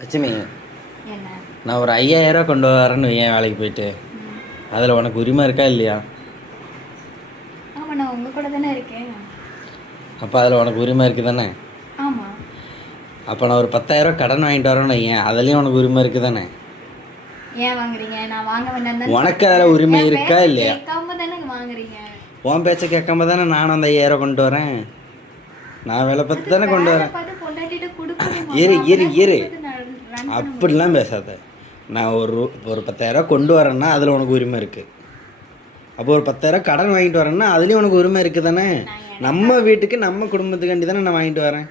லட்சுமி, என்ன? நான் ஒரு 5000 கொண்டு வரேன்னு ஏன் வேலைக்கு போயிட்டு அதில் உனக்கு உரிமை இருக்கா இல்லையா? ஆமாம், நான் உங்கள் கூட தானே இருக்கேன். அப்போ அதில் உனக்கு உரிமை இருக்குது தானே? ஆமாம். அப்போ நான் ஒரு 10,000 கடன் வாங்கிட்டு வரேன்னு ஏன் அதுலேயும் உனக்கு உரிமை இருக்குது தானே? ஏன் வாங்குறீங்க? நான் வாங்க வேண்டாம். உனக்கு அதில் உரிமை இருக்கா இல்லையா? கேட்காம தானே வாங்குறீங்க. உன் பேச்சை கேட்காம தானே நானும் அந்த 5000 கொண்டு வரேன். நான் வேலை பார்த்து தானே கொண்டு வரேன். இரு அப்படிலாம் பேசாத. நான் ஒரு 10,000 கொண்டு வரேன்னா அதில் உனக்கு உரிமை இருக்குது. அப்போ ஒரு 10,000 கடன் வாங்கிட்டு வரேன்னா அதுலேயும் உனக்கு உரிமை இருக்குது தானே? நம்ம வீட்டுக்கு நம்ம குடும்பத்துக்காண்டி தானே நான் வாங்கிட்டு வரேன்.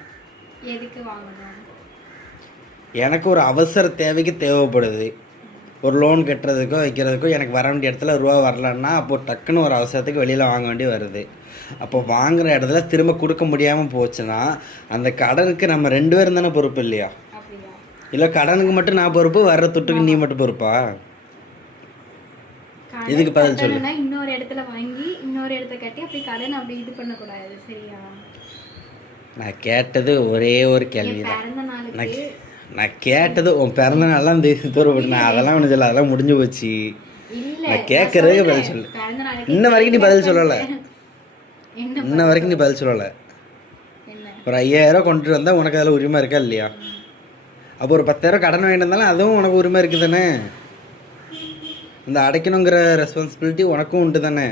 எதுக்கு வாங்கணும்? எனக்கு ஒரு அவசர தேவைக்கு தேவைப்படுது. ஒரு லோன் கட்டுறதுக்கோ வைக்கிறதுக்கோ எனக்கு வர வேண்டிய இடத்துல ரூபா வரலன்னா அப்போது டக்குன்னு ஒரு அவசரத்துக்கு வெளியில் வாங்க வேண்டி வருது. அப்போ வாங்குகிற இடத்துல திரும்ப கொடுக்க முடியாமல் போச்சுன்னா அந்த கடனுக்கு நம்ம 2 பேரும் தானே பொறுப்பு இல்லையா? இல்லை கடனுக்கு மட்டும் நான் பொறுப்பு, வர்ற துட்டுக்கு நீ மட்டும் பொறுப்பா? இதுக்கு பதில் சொல்லு. இன்னொரு இடத்துல வாங்கி இன்னொரு இடத்த கட்டி அப்படி கடன் அப்படி இது பண்ணக்கூடாது, சரியா? நான் கேட்டது ஒரே ஒரு கேள்வி தான். நான் கேட்டது உன் பிறந்த நாள்லாம் தூரப்பட்டு நான் அதெல்லாம் ஒன்று சொல்ல, அதெல்லாம் முடிஞ்சு போச்சு. நான் கேட்கறதுக்கு பதில் சொல்லு. இன்ன வரைக்கும் நீ பதில் சொல்லலை. இன்ன வரைக்கும் நீ பதில் சொல்லலை. ஒரு 5000 கொண்டுட்டு வந்தால் உனக்கு அதில் உரிமை இருக்கா இல்லையா? அப்போ ஒரு 10,000 கடன் வாங்கிட்டு இருந்தாலும் அதுவும் உனக்கு உரிமை இருக்குது தானே? இந்த அடைக்கணுங்கிற ரெஸ்பான்சிபிலிட்டி உனக்கும் உண்டு தானே?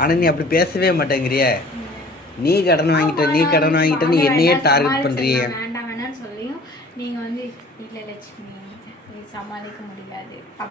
ஆனால் நீ அப்படி பேசவே மாட்டேங்கிறிய. நீ கடன் வாங்கிட்ட நீ என்னையே டார்கெட் பண்ணுறிய. வேண்டாம் வேண்டாம்னு சொல்லியும் நீங்கள் வந்து இல்லை லட்சுமி சமாளிக்க முடியாது.